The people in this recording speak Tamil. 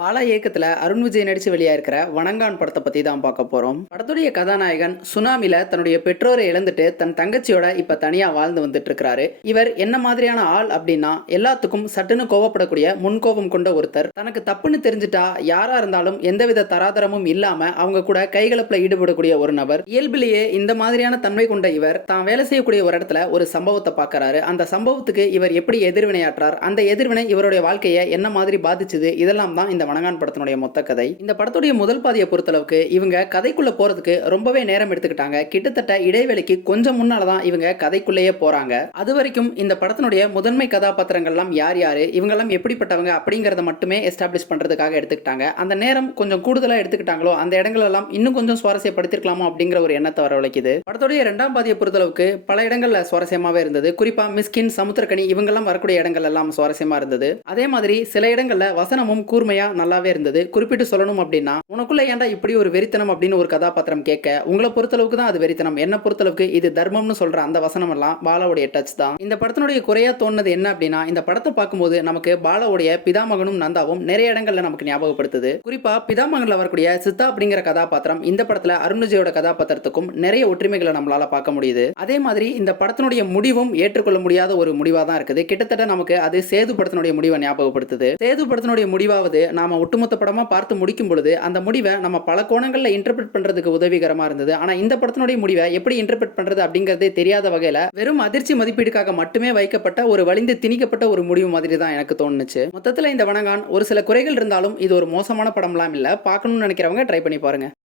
பாலா இயக்கத்துல அருண் விஜய் நடிச்சு வெளியாயிருக்கிற வணங்கான் படத்தை பத்தி தான் பார்க்க போறோம். படத்துடைய கதாநாயகன் சுனாமில தன்னுடைய பெற்றோரை இழந்துட்டு தன் தங்கச்சியோட இப்ப தனியா வாழ்ந்து வந்துட்டு இருக்கிறாரு. இவர் என்ன மாதிரியான ஆள் அப்படின்னா, எல்லாத்துக்கும் சட்டுன்னு கோவப்படக்கூடிய முன்கோபம் கொண்ட ஒருத்தர். தனக்கு தப்புன்னு தெரிஞ்சுட்டா யாரா இருந்தாலும் எந்தவித தராதரமும் இல்லாம அவங்க கூட கைகலப்புல ஈடுபடக்கூடிய ஒரு நபர். இயல்பிலேயே இந்த மாதிரியான தன்மை கொண்ட இவர் தான் வேலை செய்யக்கூடிய ஒரு இடத்துல ஒரு சம்பவத்தை பார்க்கறாரு. அந்த சம்பவத்துக்கு இவர் எப்படி எதிர்வினையாற்றார், அந்த எதிர்வினை இவருடைய வாழ்க்கையை என்ன மாதிரி பாதிச்சுது, இதெல்லாம் தான் இந்த வணங்கான் படத்தினுடைய மொத்த கதை. இந்த படத்துடைய முதல் பாதியை பொறுத்தளவுக்கு இவங்க கதைக்குள்ள போறதுக்கு ரொம்பவே நேரம் எடுத்துக்கிட்டாங்க. கிட்டத்தட்ட இடைவெளிக்கு கொஞ்சம் முன்னாலதான் இவங்க கதைக்குள்ளேயே போறாங்க. அது வரைக்கும் இந்த படத்தினுடைய முதன்மை கதாபாத்திரங்கள்லாம் யார் யாரு, இவங்கெல்லாம் எப்படிப்பட்டவங்க அப்படிங்கறத மட்டுமே எஸ்டாப்ளிஷ் பண்றதுக்காக எடுத்துக்கிட்டாங்க. அந்த நேரம் கொஞ்சம் கூடுதலா எடுத்துக்கிட்டாங்களோ அந்த இடங்கள் எல்லாம் இன்னும் கொஞ்சம் சுவாரஸ்யப்படுத்திருக்கலாமோ அப்படிங்கிற ஒரு எண்ணத்தை வரவழைக்குது. படத்துடைய இரண்டாம் பாதியை பொறுத்தளவுக்கு பல இடங்கள்ல சுவாரஸ்யமாவே இருந்தது. குறிப்பா மிஸ்கின், சமுத்திரக்கனி இவங்கெல்லாம் வரக்கூடிய இடங்கள் எல்லாம் சுவாரஸ்யமா இருந்தது. அதே மாதிரி சில இடங்கள்ல வசனமும் கூர்மையா நல்லாவே இருந்தது. குறிப்பிட்டு சொல்லணும் அப்படின்னா, உனக்குள்ள ஏன்டா இப்படி ஒரு வெறித்தனம் அப்படின்னு ஒரு கதாபாத்திரம் கேட்க, உங்களை பொறுத்தளவுக்கு தான் அது வெறித்தனம், என்ன பொறுத்தளவுக்கு இது தர்மம்னு சொல்ற அந்த வசனம் எல்லாம் பாலாவுடைய டச் தான். இந்த படத்தினுடைய குறையா தோணுது என்ன அப்படின்னா, இந்த படத்தை பார்க்கும்போது நமக்கு பாலாவுடைய பிதாமகனும் நந்தாவும் நிறைய இடங்கள்ல நமக்கு ஞாபகப்படுத்துது. குறிப்பா பிதாமகன்ல வரக்கூடிய சித்தா அப்படிங்கிற கதாபாத்திரம் இந்த படத்துல அருண் விஜயோட கதாபாத்திரத்துக்கும் நிறைய ஒற்றுமைகளை நம்மளால பார்க்க முடியுது. அதே மாதிரி இந்த படத்தினுடைய முடிவும் ஏற்றுக்கொள்ள முடியாத ஒரு முடிவா தான் இருக்குது. கிட்டத்தட்ட நமக்கு அது சேது படத்தினுடைய முடிவை ஞாபகப்படுத்துது. சேது படத்தினுடைய முடிவாவது நாம ஒட்டுமொத்த படமா பார்த்து முடிக்கும் பொழுது அந்த முடிவை நம்ம பல கோணங்கள்ல இன்டர்பிரட் பண்றதுக்கு உதவிகரமா இருந்தது. ஆனா இந்த படத்தினுடைய முடிவை எப்படி இன்டர்பிரட் பண்றது அப்படிங்கறதே தெரியாத வகையில வெறும் அதிர்ச்சி மதிப்பீடுக்காக மட்டுமே வைக்கப்பட்ட ஒரு வலிந்து திணிக்கப்பட்ட ஒரு முடிவு மாதிரி தான் எனக்கு தோணுச்சு. மொத்தத்துல இந்த வணங்கான் ஒரு சில குறைகள் இருந்தாலும் இது ஒரு மோசமான படம்லாம் இல்ல. பார்க்கணும்னு நினைக்கிறவங்க ட்ரை பண்ணி பாருங்க.